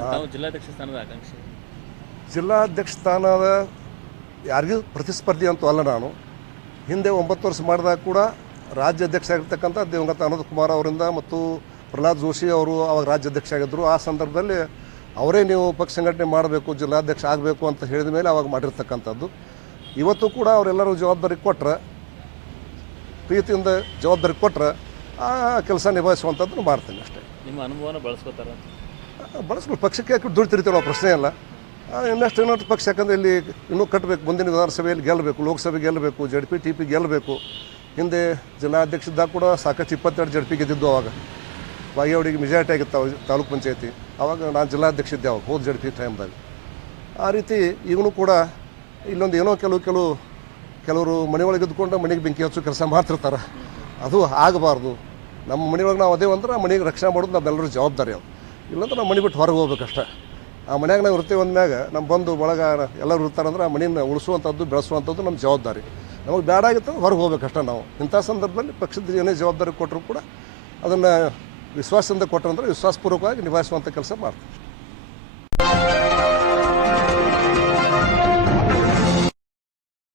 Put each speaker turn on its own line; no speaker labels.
ತಾವು ಜಿಲ್ಲಾಧ್ಯಕ್ಷ ಸ್ಥಾನದ ಆಕಾಂಕ್ಷಿ.
ಜಿಲ್ಲಾಧ್ಯಕ್ಷ ಸ್ಥಾನದ ಯಾರಿಗೂ ಪ್ರತಿಸ್ಪರ್ಧಿ ಅಂತೂ ಅಲ್ಲ ನಾನು. ಹಿಂದೆ ಒಂಬತ್ತು ವರ್ಷ ಮಾಡಿದಾಗ ಕೂಡ ರಾಜ್ಯಾಧ್ಯಕ್ಷ ಆಗಿರ್ತಕ್ಕಂಥ ದಿವಂಗತ ಅನಂತ್ ಕುಮಾರ್ ಅವರಿಂದ ಮತ್ತು ಪ್ರಹ್ಲಾದ್ ಜೋಶಿ ಅವರು ಅವಾಗ ರಾಜ್ಯಾಧ್ಯಕ್ಷ ಆಗಿದ್ದರು ಆ ಸಂದರ್ಭದಲ್ಲಿ ಅವರೇ ನೀವು ಪಕ್ಷ ಸಂಘಟನೆ ಮಾಡಬೇಕು ಜಿಲ್ಲಾಧ್ಯಕ್ಷ ಆಗಬೇಕು ಅಂತ ಹೇಳಿದ ಮೇಲೆ ಅವಾಗ ಮಾಡಿರ್ತಕ್ಕಂಥದ್ದು. ಇವತ್ತು ಕೂಡ ಅವರೆಲ್ಲರೂ ಜವಾಬ್ದಾರಿ ಕೊಟ್ಟರೆ ಪ್ರೀತಿಯಿಂದ ಜವಾಬ್ದಾರಿ ಕೊಟ್ಟರೆ ಆ ಕೆಲಸ ನಿಭಾಯಿಸುವಂಥದ್ದನ್ನು ಮಾಡ್ತೀನಿ ಅಷ್ಟೇ.
ನಿಮ್ಮ ಅನುಭವನ ಬಳಸ್ಕೋತಾರ
ಬಳಸ್ಬೇಕು ಪಕ್ಷಕ್ಕೆ ಯಾಕೆ ದುಡಿತಿರ್ತೀವಿ ಪ್ರಶ್ನೆ ಇಲ್ಲ ಇನ್ನಷ್ಟು ಇನ್ನೊಂದು ಪಕ್ಷ ಯಾಕಂದರೆ ಇಲ್ಲಿ ಇನ್ನೂ ಕಟ್ಟಬೇಕು, ಮುಂದಿನ ವಿಧಾನಸಭೆಯಲ್ಲಿ ಗೆಲ್ಲಬೇಕು, ಲೋಕಸಭೆ ಗೆಲ್ಲಬೇಕು ಜಡ್ ಪಿ ಟಿ ಪಿ ಗೆಲ್ಲಬೇಕು. ಹಿಂದೆ ಜಿಲ್ಲಾಧ್ಯಕ್ಷದಾಗ ಕೂಡ ಸಾಕಷ್ಟು ಇಪ್ಪತ್ತೆರಡು ಜಡ್ ಪಿ ಗೆದ್ದಿದ್ದು ಅವಾಗ. ಬಾಗೇವಾಡಿಗೆ ಮೆಜಾರಿಟಿ ಆಗಿತ್ತು ತಾಲೂಕು ಪಂಚಾಯತಿ. ಆವಾಗ ನಾನು ಜಿಲ್ಲಾಧ್ಯಕ್ಷ ಇದ್ದೆ ಅವಾಗ, ಹೋದ ಜಡ್ ಪಿ ಟೈಮ್ದಾಗ ಆ ರೀತಿ ಈಗಲೂ ಕೂಡ ಇಲ್ಲೊಂದು ಏನೋ ಕೆಲವು ಕೆಲವು ಕೆಲವರು ಮನೆಯೊಳಗೆ ಇದ್ದುಕೊಂಡು ಮನೆಗೆ ಬೆಂಕಿ ಹಚ್ಚು ಕೆಲಸ ಮಾಡ್ತಿರ್ತಾರೆ. ಅದು ಆಗಬಾರ್ದು. ನಮ್ಮ ಮನೆಯೊಳಗೆ ನಾವು ಅದೇ ಅಂದ್ರೆ ಮನೆಗೆ ರಕ್ಷಣೆ ಮಾಡೋದು ನಾವೆಲ್ಲರೂ ಜವಾಬ್ದಾರಿ ಅದು. ಇಲ್ಲಾಂದ್ರೆ ನಾವು ಮನೆ ಬಿಟ್ಟು ಹೊರಗೆ ಹೋಗ್ಬೇಕಷ್ಟೇ. ಆ ಮನ್ಯಾಗ ನಾವು ಇರ್ತೀವಿ ಅಂದಮ್ಯಾಗ ನಮ್ಮ ಬಂದು ಬಳಗ ಎಲ್ಲರೂ ಇರ್ತಾರಂದ್ರೆ ಆ ಮನೆಯನ್ನು ಉಳಿಸುವಂಥದ್ದು, ಬೆಳೆಸುವಂಥದ್ದು ನಮ್ಮ ಜವಾಬ್ದಾರಿ. ನಮಗೆ ಬೇಡ ಆಗಿತ್ತು ಹೊರಗೆ ಹೋಗ್ಬೇಕಷ್ಟೇ ನಾವು. ಇಂಥ ಸಂದರ್ಭದಲ್ಲಿ ಪಕ್ಷದ ಏನೇ ಜವಾಬ್ದಾರಿ ಕೊಟ್ಟರು ಕೂಡ ಅದನ್ನು ವಿಶ್ವಾಸದಿಂದ ಕೊಟ್ಟರಂದ್ರೆ ವಿಶ್ವಾಸಪೂರ್ವಕವಾಗಿ ನಿಭಾಯಿಸುವಂಥ ಕೆಲಸ ಮಾಡ್ತೀವಿ.